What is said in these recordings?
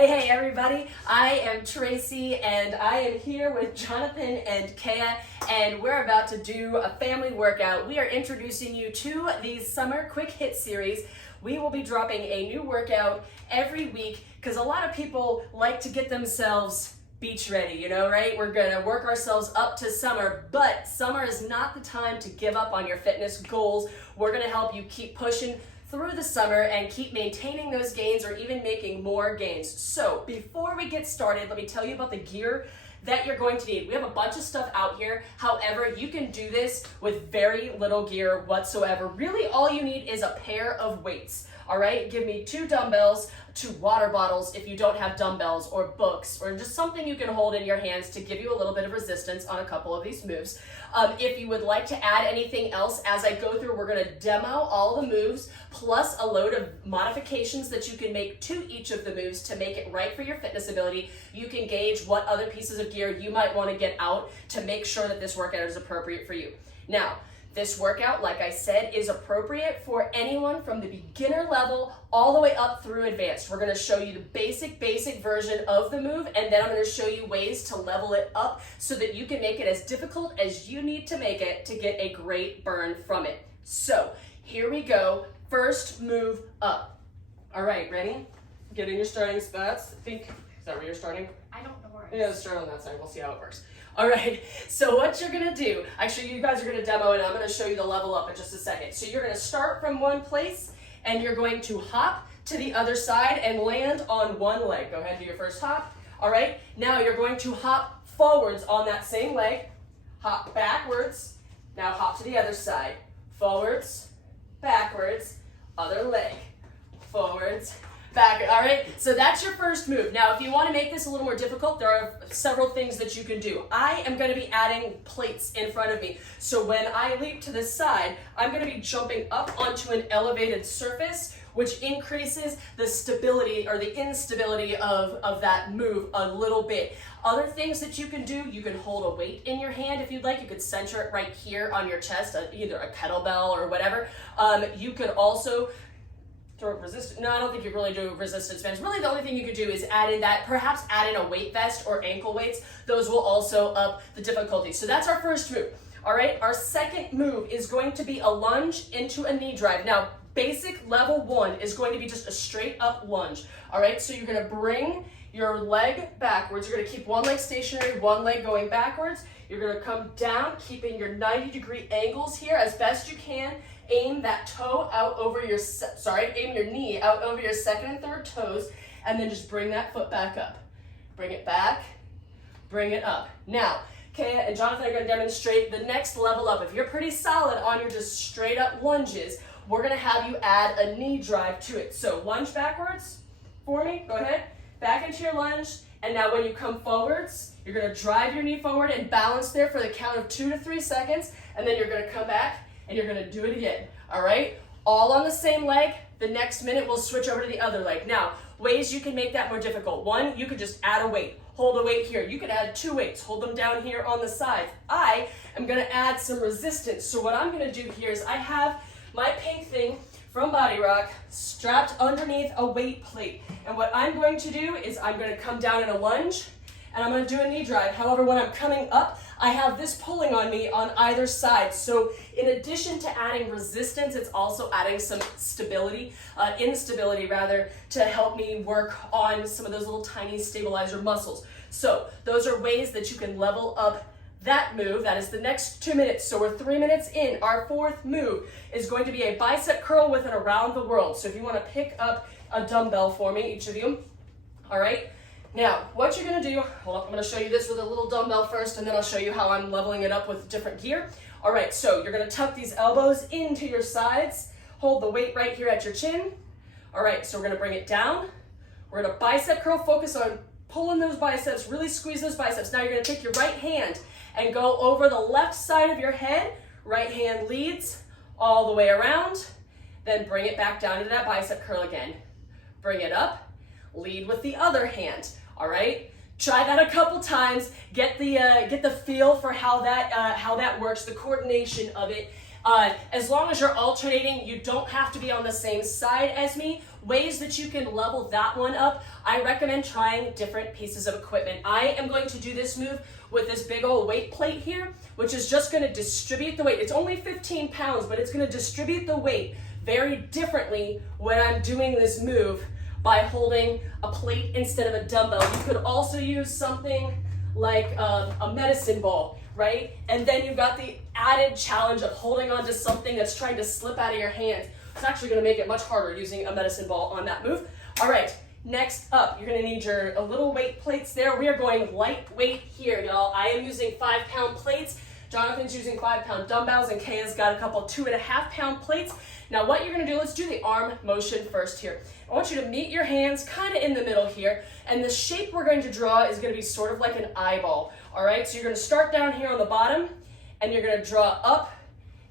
Hey everybody, I am Tracy and I am here with Jonathan and Kea, and we're about to do a family workout. We are introducing you to the Summer Quick HIIT series. We will be dropping a new workout every week because a lot of people like to get themselves beach ready, right? We're gonna work ourselves up to summer, but summer is not the time to give up on your fitness goals. We're gonna help you keep pushing through the summer and keep maintaining those gains or even making more gains. So before we get started, let me tell you about the gear that you're going to need. We have a bunch of stuff out here. However, you can do this with very little gear whatsoever. Really, all you need is a pair of weights. All right, give me 2 dumbbells, 2 water bottles if you don't have dumbbells, or books, or just something you can hold in your hands to give you a little bit of resistance on a couple of these moves. If you would like to add anything else as I go through, we're gonna demo all the moves, plus a load of modifications that you can make to each of the moves to make it right for your fitness ability. You can gauge what other pieces of gear you might wanna get out to make sure that this workout is appropriate for you. Now, this workout, like I said, is appropriate for anyone from the beginner level all the way up through advanced. We're gonna show you the basic version of the move, and then I'm gonna show you ways to level it up so that you can make it as difficult as you need to make it to get a great burn from it. So, here we go. First move up. All right, ready? Get in your starting spots. Is that where you're starting? I don't know where Yeah, let's start on that side. We'll see how it works. All right, so what you're gonna do, actually you guys are gonna demo and I'm gonna show you the level up in just a second. So you're gonna start from one place and you're going to hop to the other side and land on one leg. Go ahead, do your first hop. All right, now you're going to hop forwards on that same leg, hop backwards, now hop to the other side. Forwards, backwards, other leg, forwards, back. All right, so that's your first move. Now, if you want to make this a little more difficult, there are several things that you can do. I am going to be adding plates in front of me. So when I leap to the side, I'm going to be jumping up onto an elevated surface, which increases the stability or the instability of that move a little bit. Other things that you can do, you can hold a weight in your hand if you'd like. You could center it right here on your chest, either a kettlebell or whatever. You could also throw resistance. No, I don't think you really do resistance bands. Really, the only thing you could do is perhaps add in a weight vest or ankle weights. Those will also up the difficulty. So that's our first move. All right, our second move is going to be a lunge into a knee drive. Now, basic level 1 is going to be just a straight up lunge. All right, so you're gonna bring your leg backwards. You're gonna keep one leg stationary, one leg going backwards. You're gonna come down, keeping your 90-degree angles here as best you can. Aim that toe out over aim your knee out over your second and third toes, and then just bring that foot back up. Bring it back, bring it up. Now, Kea and Jonathan are gonna demonstrate the next level up. If you're pretty solid on your just straight up lunges, we're gonna have you add a knee drive to it. So lunge backwards for me, go ahead. Back into your lunge, and now when you come forwards, you're gonna drive your knee forward and balance there for the count of 2 to 3 seconds, and then you're gonna come back and you're gonna do it again, all right? All on the same leg. The next minute, we'll switch over to the other leg. Now, ways you can make that more difficult. One, you could just add a weight. Hold a weight here. You could add 2 weights. Hold them down here on the side. I am gonna add some resistance. So what I'm gonna do here is I have my pink thing from Body Rock strapped underneath a weight plate. And what I'm going to do is I'm gonna come down in a lunge, and I'm gonna do a knee drive. However, when I'm coming up, I have this pulling on me on either side. So in addition to adding resistance, it's also adding some instability rather, to help me work on some of those little tiny stabilizer muscles. So those are ways that you can level up that move. That is the next 2 minutes. So we're 3 minutes in. Our fourth move is going to be a bicep curl with an around the world. So if you wanna pick up a dumbbell for me, each of you, all right? Now, what you're gonna do, hold up, I'm gonna show you this with a little dumbbell first, and then I'll show you how I'm leveling it up with different gear. All right, so you're gonna tuck these elbows into your sides, hold the weight right here at your chin. All right, so we're gonna bring it down. We're gonna bicep curl, focus on pulling those biceps, really squeeze those biceps. Now you're gonna take your right hand and go over the left side of your head. Right hand leads all the way around, then bring it back down to that bicep curl again. Bring it up, lead with the other hand. All right, try that a couple times. Get the feel for how that works, the coordination of it. As long as you're alternating, you don't have to be on the same side as me. Ways that you can level that one up, I recommend trying different pieces of equipment. I am going to do this move with this big old weight plate here, which is just going to distribute the weight. It's only 15 pounds, but it's going to distribute the weight very differently when I'm doing this move by holding a plate instead of a dumbbell. You could also use something like a medicine ball, right? And then you've got the added challenge of holding on to something that's trying to slip out of your hands. It's actually going to make it much harder using a medicine ball on that move. All right, next up, you're going to need your little weight plates there. We are going lightweight here, y'all. I am using 5-pound plates. Jonathan's using 5-pound dumbbells, and Kaya's got a couple 2.5-pound plates. Now what you're going to do, let's do the arm motion first here. I want you to meet your hands kind of in the middle here, and the shape we're going to draw is going to be sort of like an eyeball. All right, so you're going to start down here on the bottom, and you're going to draw up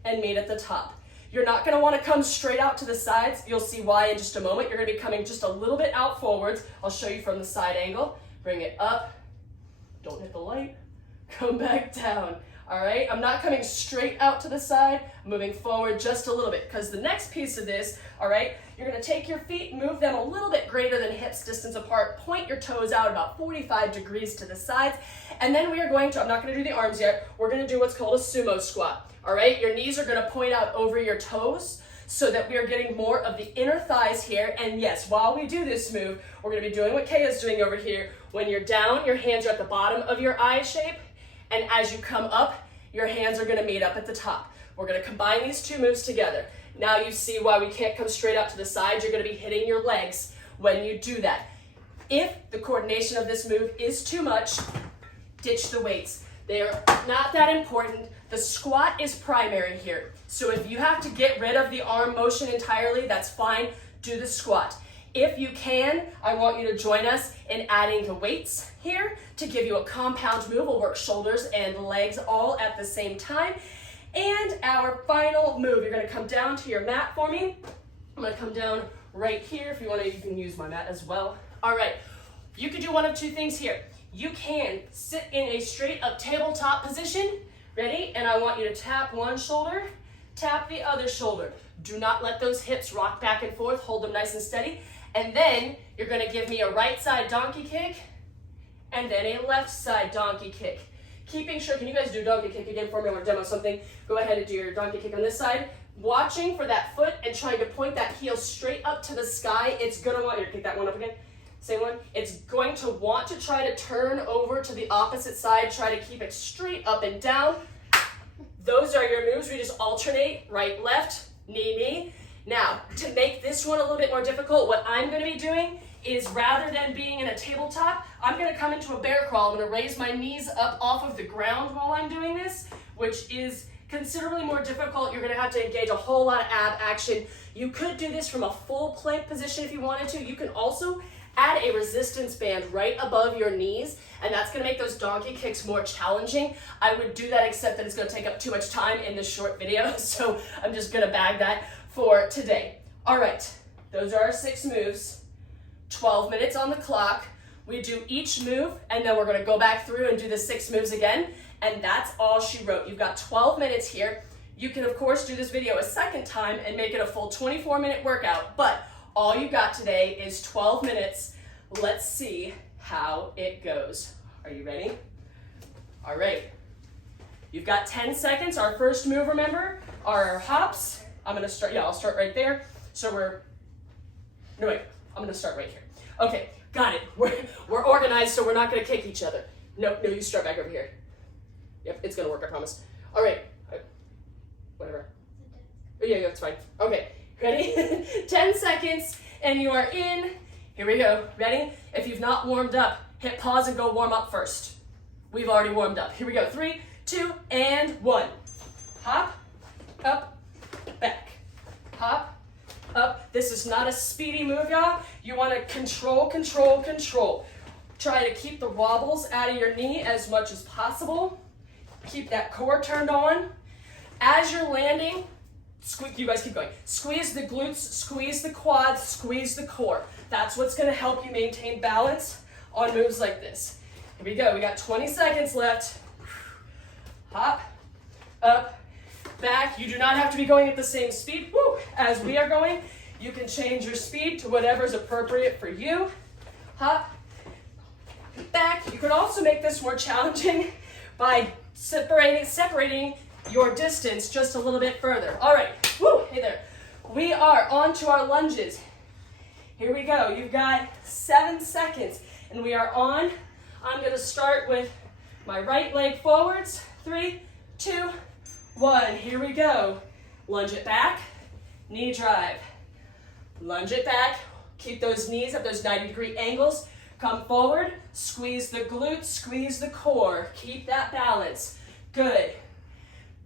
and meet at the top. You're not going to want to come straight out to the sides. You'll see why in just a moment. You're going to be coming just a little bit out forwards. I'll show you from the side angle. Bring it up. Don't hit the light. Come back down. All right, I'm not coming straight out to the side. I'm moving forward just a little bit, because the next piece of this, all right, you're going to take your feet, move them a little bit greater than hips distance apart, point your toes out about 45 degrees to the sides, and then we are going to, I'm not going to do the arms yet, we're going to do what's called a sumo squat. All right, your knees are going to point out over your toes so that we are getting more of the inner thighs here. And yes, while we do this move, we're going to be doing what Kaya's doing over here. When you're down, your hands are at the bottom of your eye shape, and as you come up, your hands are going to meet up at the top. We're going to combine these two moves together. Now you see why we can't come straight out to the side. You're going to be hitting your legs when you do that. If the coordination of this move is too much, ditch the weights. They are not that important. The squat is primary here. So if you have to get rid of the arm motion entirely, that's fine. Do the squat. If you can, I want you to join us in adding the weights here to give you a compound move. We'll work shoulders and legs all at the same time. And our final move, you're going to come down to your mat for me. I'm going to come down right here. If you want to, you can use my mat as well. All right, you can do one of two things here. You can sit in a straight up tabletop position. Ready? And I want you to tap one shoulder, tap the other shoulder. Do not let those hips rock back and forth. Hold them nice and steady. And then you're going to give me a right side donkey kick and then a left side donkey kick. Keeping sure, can you guys do donkey kick again for me? I want to demo something. Go ahead and do your donkey kick on this side. Watching for that foot and trying to point that heel straight up to the sky. It's going to want you to kick that one up again. Same one. It's going to want to try to turn over to the opposite side. Try to keep it straight up and down. Those are your moves. We just alternate right, left, knee, knee. Now, to make this one a little bit more difficult, what I'm going to be doing is rather than being in a tabletop, I'm going to come into a bear crawl. I'm going to raise my knees up off of the ground while I'm doing this, which is considerably more difficult. You're going to have to engage a whole lot of ab action. You could do this from a full plank position if you wanted to. You can also add a resistance band right above your knees, and that's going to make those donkey kicks more challenging. I would do that, except that it's going to take up too much time in this short video, so I'm just going to bag that for today. All right, those are our 6 moves. 12 minutes on the clock. We do each move, and then we're going to go back through and do the 6 moves again, and that's all she wrote. You've got 12 minutes here. You can, of course, do this video a second time and make it a full 24-minute workout, but all you got today is 12 minutes. Let's see how it goes. Are you ready? All right. You've got 10 seconds. Our first move, remember, are our hops. I'm going to start, I'll start right there. So I'm going to start right here. Okay, got it. We're organized, so we're not going to kick each other. No, you start back over here. Yep, it's going to work, I promise. All right. Whatever. Oh, yeah, it's fine. Okay, ready? 10 seconds, and you are in. Here we go. Ready? If you've not warmed up, hit pause and go warm up first. We've already warmed up. Here we go. 3, 2, and 1. Hop, up, back. Hop, up. This is not a speedy move, y'all. You want to control. Try to keep the wobbles out of your knee as much as possible. Keep that core turned on. As you're landing, you guys keep going. Squeeze the glutes, squeeze the quads, squeeze the core. That's what's going to help you maintain balance on moves like this. Here we go. We got 20 seconds left. Hop, up, back. You do not have to be going at the same speed as we are going. You can change your speed to whatever is appropriate for you. Hop, back. You can also make this more challenging by separating your distance just a little bit further. All right, hey there. We are on to our lunges. Here we go. You've got 7 seconds, and we are on. I'm gonna start with my right leg forwards. 3, 2, 1. Here we go. Lunge it back, knee drive. Lunge it back. Keep those knees at those 90-degree angles. Come forward, squeeze the glutes, squeeze the core. Keep that balance. Good.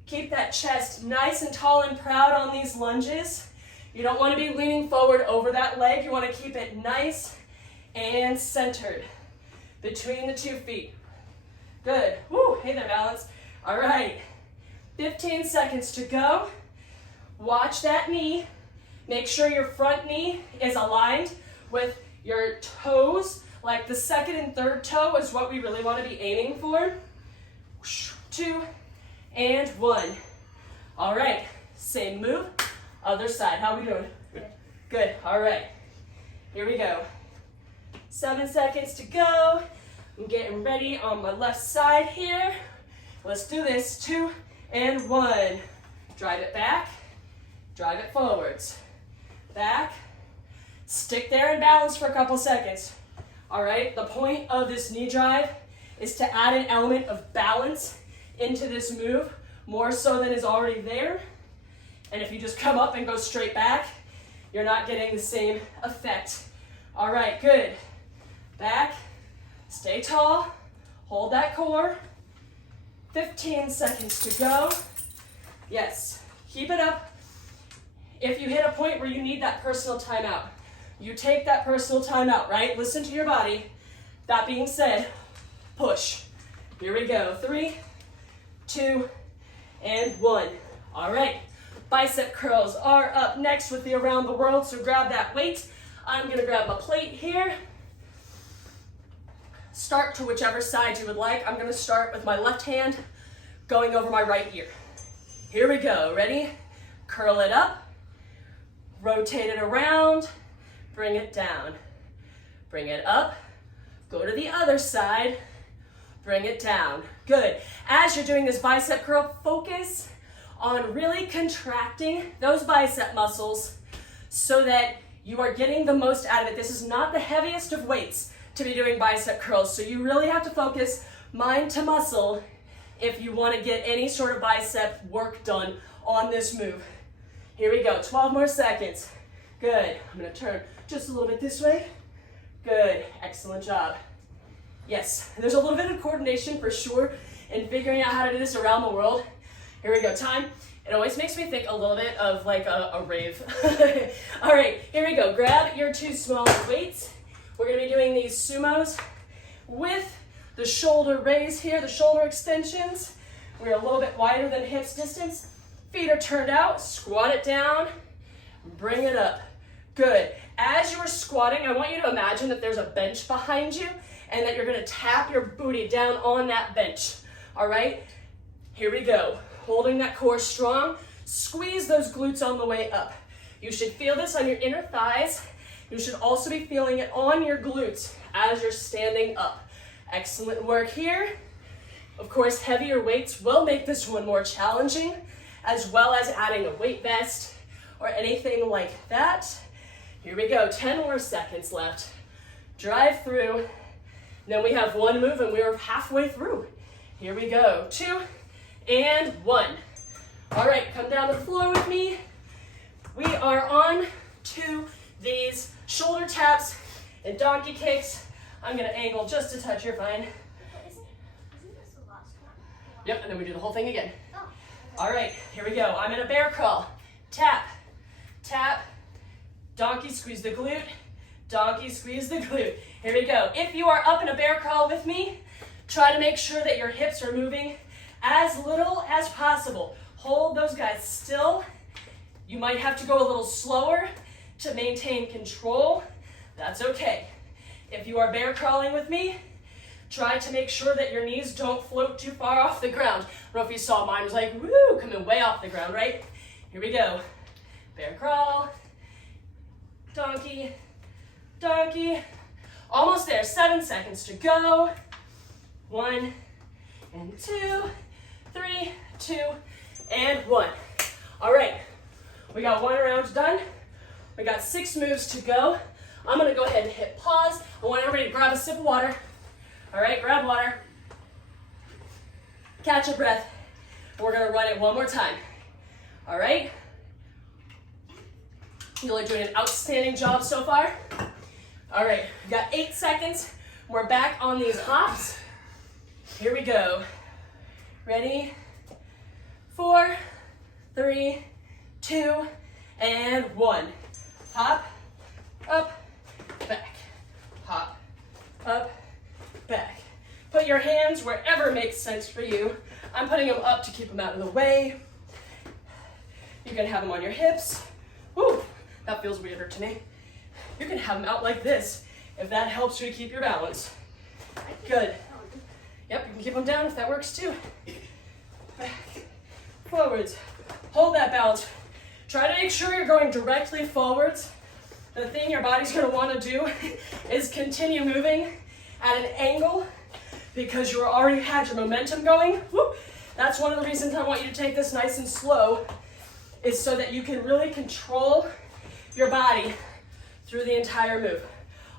Keep that chest nice and tall and proud on these lunges. You don't want to be leaning forward over that leg. You want to keep it nice and centered between the 2 feet. Good. Hey there, balance. All right. 15 seconds to go. Watch that knee. Make sure your front knee is aligned with your toes. Like the second and third toe is what we really want to be aiming for. 2 and 1. All right. Same move. Other side. How are we doing? Good. Good. All right. Here we go. 7 seconds to go. I'm getting ready on my left side here. Let's do this. 2 and 1. Drive it back. Drive it forwards. Back. Stick there and balance for a couple seconds. All right. The point of this knee drive is to add an element of balance into this move, more so than is already there. And if you just come up and go straight back, you're not getting the same effect. All right, good. Back, stay tall, hold that core. 15 seconds to go. Yes, keep it up. If you hit a point where you need that personal timeout, you take that personal timeout, right? Listen to your body. That being said, push. Here we go. 3, 2, and 1. All right. Bicep curls are up next with the around the world, so grab that weight. I'm gonna grab my plate here. Start to whichever side you would like. I'm gonna start with my left hand going over my right ear. Here we go, ready? Curl it up, rotate it around, bring it down. Bring it up, go to the other side, bring it down. Good. As you're doing this bicep curl, focus on really contracting those bicep muscles so that you are getting the most out of it. This is not the heaviest of weights to be doing bicep curls, so you really have to focus mind to muscle if you want to get any sort of bicep work done on this move. Here we go, 12 more seconds. Good. I'm going to turn just a little bit this way. Good. Excellent job. Yes, there's a little bit of coordination for sure in figuring out how to do this around the world. Here we go, time. It always makes me think a little bit of like a rave. All right, here we go. Grab your 2 smallest weights. We're gonna be doing these sumos with the shoulder raise here, the shoulder extensions. We're a little bit wider than hips distance. Feet are turned out, squat it down, bring it up. Good. As you are squatting, I want you to imagine that there's a bench behind you and that you're gonna tap your booty down on that bench. All right, here we go. Holding that core strong, squeeze those glutes on the way up. You should feel this on your inner thighs. You should also be feeling it on your glutes as you're standing up. Excellent work here. Of course, heavier weights will make this one more challenging, as well as adding a weight vest or anything like that. Here we go, 10 more seconds left. Drive through. Then we have 1 move and we're halfway through. Here we go, 2 and 1. All right, come down to the floor with me. We are on to these shoulder taps and donkey kicks. I'm gonna angle just a touch, you're fine. Isn't this the last one? Yep, and then we do the whole thing again. Oh. All right, here we go. I'm in a bear crawl. Tap, tap, donkey, squeeze the glute, donkey, squeeze the glute. Here we go. If you are up in a bear crawl with me, try to make sure that your hips are moving as little as possible. Hold those guys still. You might have to go a little slower to maintain control. That's okay. If you are bear crawling with me, Try to make sure that your knees don't float too far off the ground. I don't know if you saw mine was like, woo, coming way off the ground, right? Here we go. Bear crawl, donkey, donkey. Almost there, 7 seconds to go. 1 and 2, 3, 2, and 1. All right, we got 1 round done. We got 6 moves to go. I'm gonna go ahead and hit pause. I want everybody to grab a sip of water. All right, grab water. Catch your breath. We're gonna run it one more time. All right? You are doing an outstanding job so far. All right, we got 8 seconds. We're back on these hops. Here we go. Ready? 4, 3, 2, and 1. Hop, up, back. Hop, up, back. Put your hands wherever makes sense for you. I'm putting them up to keep them out of the way. You can have them on your hips. Woo, that feels weirder to me. You can have them out like this if that helps you to keep your balance. Good. Yep, you can keep them down if that works too. Back, forwards. Hold that balance. Try to make sure you're going directly forwards. The thing your body's gonna wanna do is continue moving at an angle because you already had your momentum going. Woo. That's one of the reasons I want you to take this nice and slow, is so that you can really control your body through the entire move.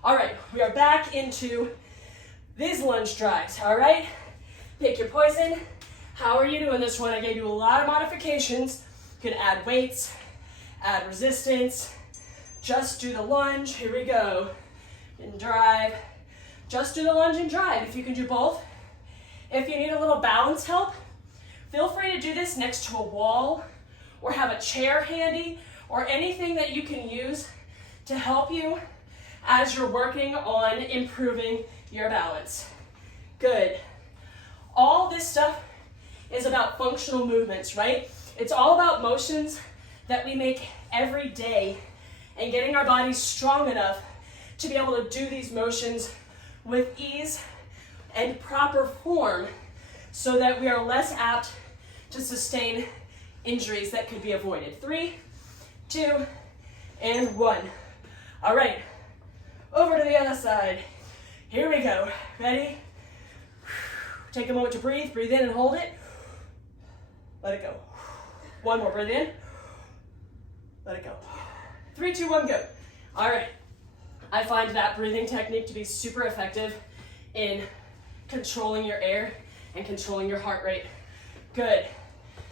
All right, we are back into these lunge drives, all right? Pick your poison. How are you doing this one? I gave you a lot of modifications. You can add weights, add resistance. Just do the lunge. Here we go. And drive. Just do the lunge and drive if you can do both. If you need a little balance help, feel free to do this next to a wall or have a chair handy or anything that you can use to help you as you're working on improving your balance. Good. All this stuff is about functional movements, right? It's all about motions that we make every day and getting our bodies strong enough to be able to do these motions with ease and proper form so that we are less apt to sustain injuries that could be avoided. 3, 2, and 1. All right, over to the other side. Here we go. Ready? Take a moment to breathe. Breathe in and hold it. Let it go. One more. Breathe in. Let it go. 3, 2, 1, go. All right. I find that breathing technique to be super effective in controlling your air and controlling your heart rate. Good.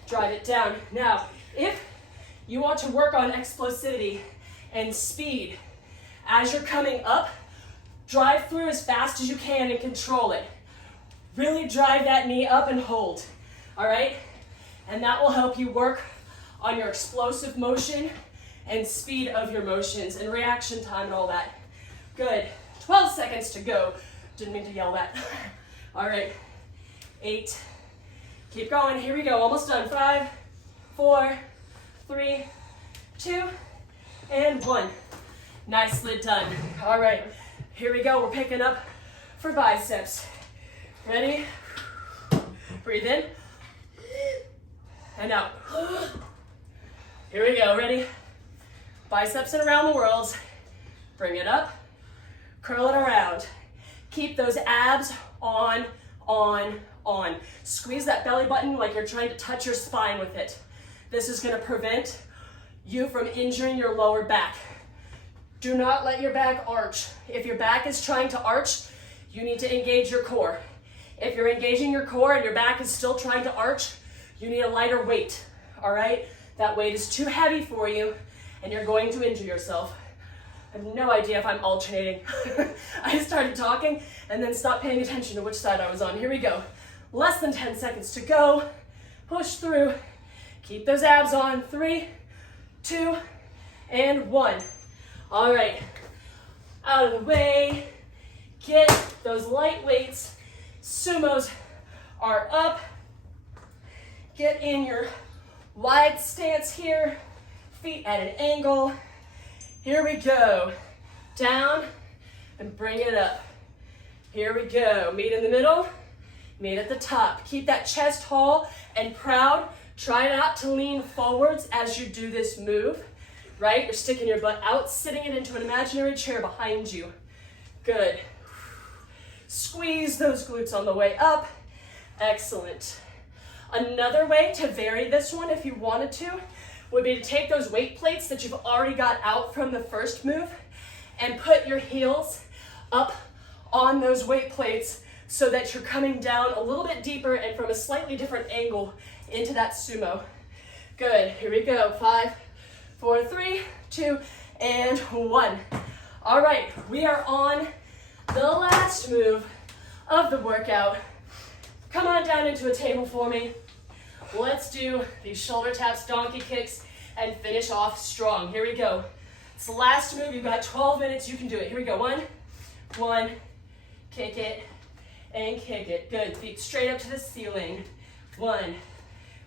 Drive it down. Now, if you want to work on explosivity and speed, as you're coming up, drive through as fast as you can and control it. Really drive that knee up and hold, all right? And that will help you work on your explosive motion and speed of your motions and reaction time and all that. Good. 12 seconds to go. Didn't mean to yell that. All right. 8. Keep going. Here we go. Almost done. 5, 4, 3, 2, and 1. Nicely done. All right. Here we go. We're picking up for biceps. Ready? Breathe in. And out. Here we go. Ready? Biceps and around the world. Bring it up. Curl it around. Keep those abs on. Squeeze that belly button like you're trying to touch your spine with it. This is going to prevent you from injuring your lower back. Do not let your back arch. If your back is trying to arch, you need to engage your core. If you're engaging your core and your back is still trying to arch, you need a lighter weight, all right? That weight is too heavy for you and you're going to injure yourself. I have no idea if I'm alternating. I started talking and then stopped paying attention to which side I was on. Here we go. Less than 10 seconds to go. Push through. Keep those abs on. 3, 2, and 1. All right. Out of the way. Get those light weights. Sumos are up. Get in your wide stance here. Feet at an angle. Here we go. Down and bring it up. Here we go. Meet in the middle, meet at the top. Keep that chest tall and proud. Try not to lean forwards as you do this move, right? You're sticking your butt out, sitting it into an imaginary chair behind you. Good. Squeeze those glutes on the way up. Excellent. Another way to vary this one, if you wanted to, would be to take those weight plates that you've already got out from the first move and put your heels up on those weight plates so that you're coming down a little bit deeper and from a slightly different angle into that sumo. Good, here we go. 5, 4, 3, 2, and 1. All right, we are on the last move of the workout. Come on down into a table for me. Let's do these shoulder taps, donkey kicks, and finish off strong. Here we go. It's the last move. You've got 12 minutes. You can do it. Here we go. 1, kick it, and kick it. Good. Feet straight up to the ceiling. 1.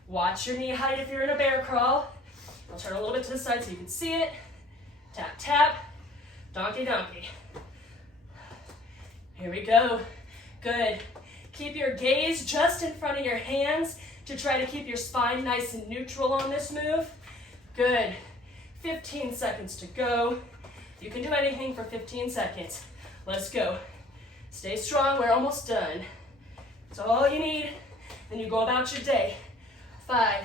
Watch your knee height if you're in a bear crawl. I'll turn a little bit to the side so you can see it. Tap, tap. Donkey, donkey. Here we go. Good. Keep your gaze just in front of your hands to try to keep your spine nice and neutral on this move. Good. 15 seconds to go. You can do anything for 15 seconds. Let's go. Stay strong. We're almost done. That's all you need. Then you go about your day. 5,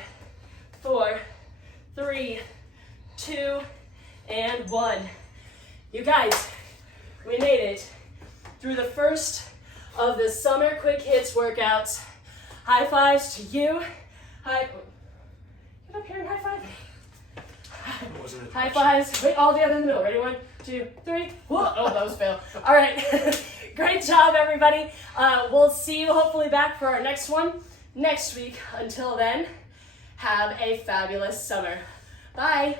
4, 3, 2, and 1. You guys, we made it through the first of the summer quick hits workouts. High fives to you. Get up here and high five. High fives. Wait, all together in the middle. Ready? 1, 2, 3. Whoa. Oh, that was fail. All right. Great job, everybody. We'll see you hopefully back for our next one next week. Until then, have a fabulous summer. Bye.